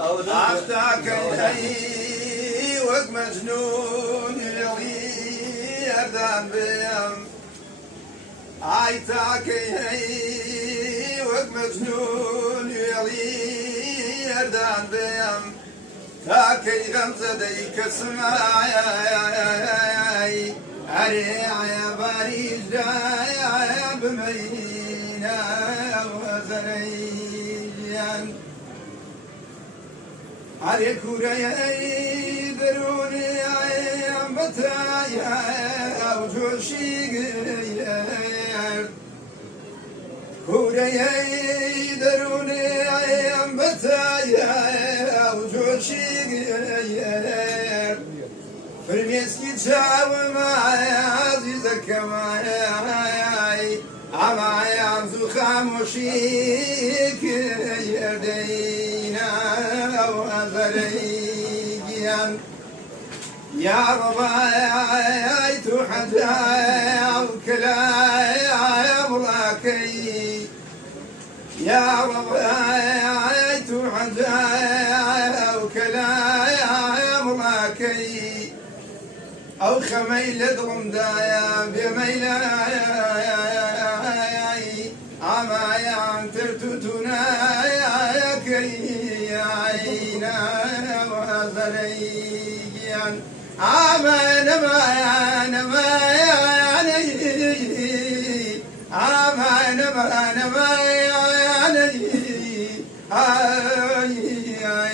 عفتك يا وق مجنون يردان بيم عيتك يا وق مجنون يردان بيم تاكي غمزة ديك سماي عريع يا باريج يا بمينا وزريان عليك ورياي دروني يا متايا وجوشي غير ورياي دروني يا متايا وجوشي غير فرميسكي تشاو معاي عزيزك معاي عماي عمزو خاموشيك يدينا وأزريان يا رباي تحدايا وكلايا براكي يا رباي تحدايا وكلايا براكي أو خميل درمدايا بميلاي عمايا ترتتنا يا كي عينا وزريان عمان ما عمان ما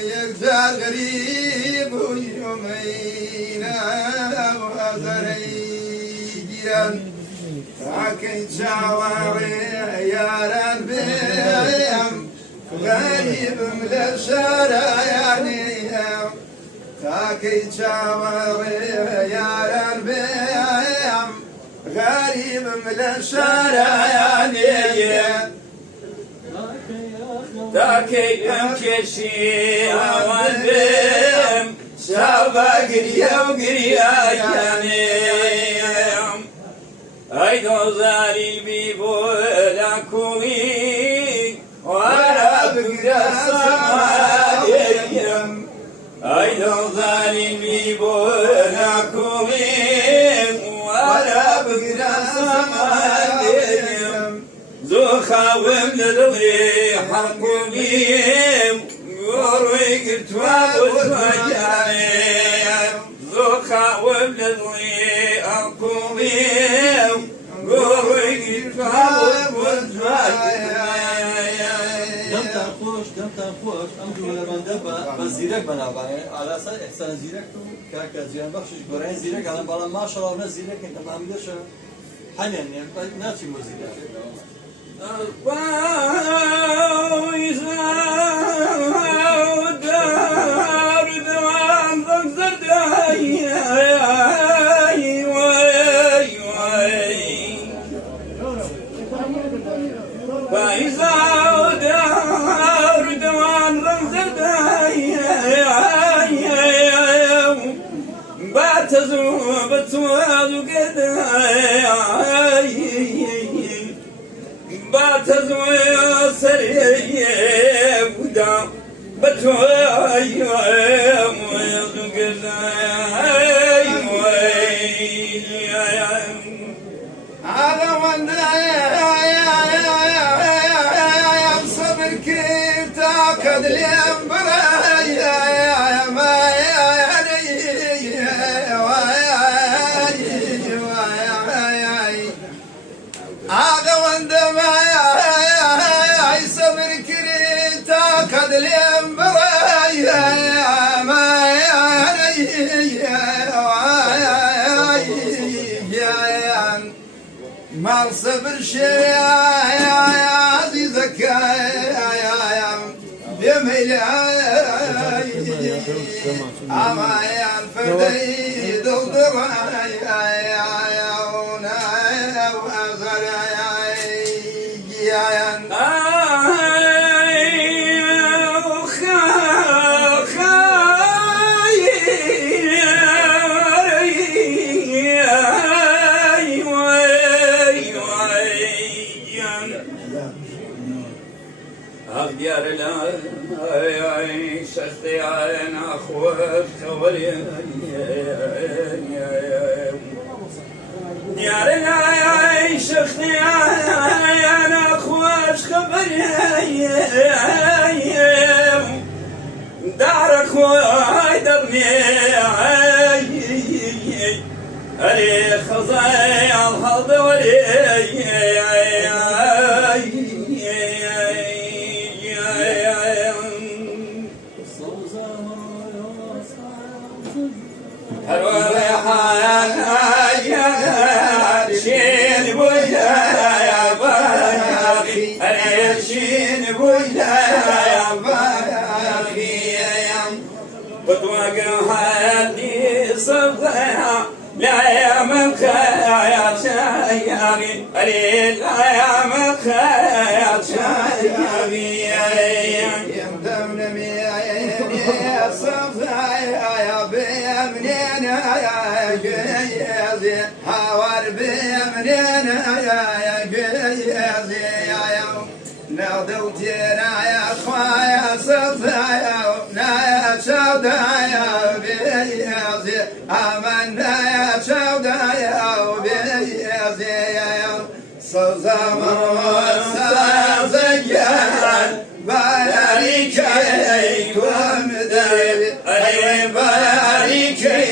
يرجع غريب يومينا وزريان فاكي شاوري يا ربيم غريب من الشراياني فاكي شاوري يا ربيم غريب من الشراياني تاكي امكشي اوانبم شابا قريا وقريا يعني ايدو زاري البيبو لكوي ولا بقرا سمايم ايدو زاري البيبو لكوي ولا بقرا سمايم زخاوم للغري حقوميم وروي قلت وابوالمجايم زخاوم للغري حقوميم وروي قلت وابوالمجايم دم تنخوش ام جمله بنده بزیرک بنابراین على اساس احسان زیرک تو که زیان بخشش گرین زیرک الان بالا ماشاءالله نه زیرک انت فهمیدش حنین نه چی مزیرک باتزوي سريه بدا بتوي على وندايا صبر كيف تاخذ الامبرايا ما هذا وندما صبر كيف تاخذ الامبرايا ما ما صبر شيء يا عزيزك يا بميلاي أما يا الفردي دلدر يا وأزر يا ديار لا شختي أنا أخوك خولي يا رجاي شختي أنا أخوك خبري دارك ويدرني أري خزاي الحظ ولي شين بويا يا باخي أري شين بويا يا باخي وتوقع حالي صبغها لا يا من خيال شياري أري لا يا من خيال شياري يمدمن مياني صبغها يا بيمنين يا جيزي حوار بيمنين يا جيزي يا نادوتينا يا خوايا صفايا يا سودايا بيزي آمنا يا سودايا بيزي يا صوزامر سازجان باريكيكم دري أي باريكيكم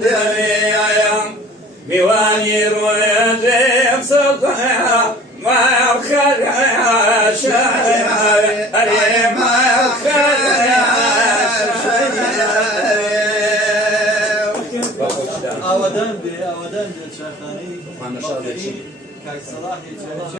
دري بيواني رويا صدايا ما أبخر يا شاعر أري ما أبخر يا شاعر آودان به شاخانی کاک صلاحی